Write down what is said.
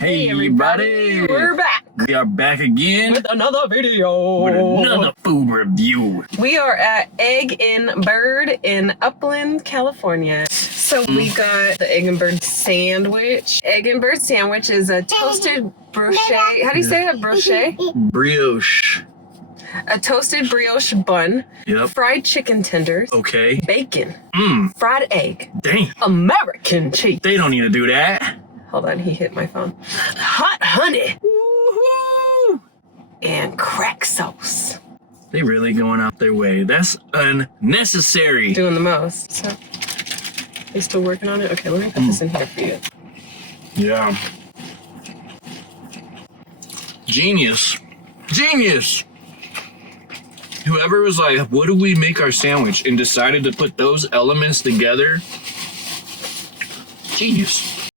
Hey everybody, we're back we are back again with another video. with another food review. We are at Egg and Bird in Upland, California. So we got the Egg and Bird sandwich. Egg and Bird sandwich is a toasted brioche. How do you say that? Brioche? Brioche. A toasted brioche bun. Yep. Fried chicken tenders. Okay. Bacon. Fried egg. Dang. American cheese. They don't need to do that. Hold on, he hit my phone. Hot honey. Woohoo! And crack sauce. They really going out their way. That's unnecessary. Doing the most. So, they still working on it? Okay, let me put this in here for you. Yeah. Genius. Genius. Whoever was like, what do we make our sandwich? And decided to put those elements together. Genius.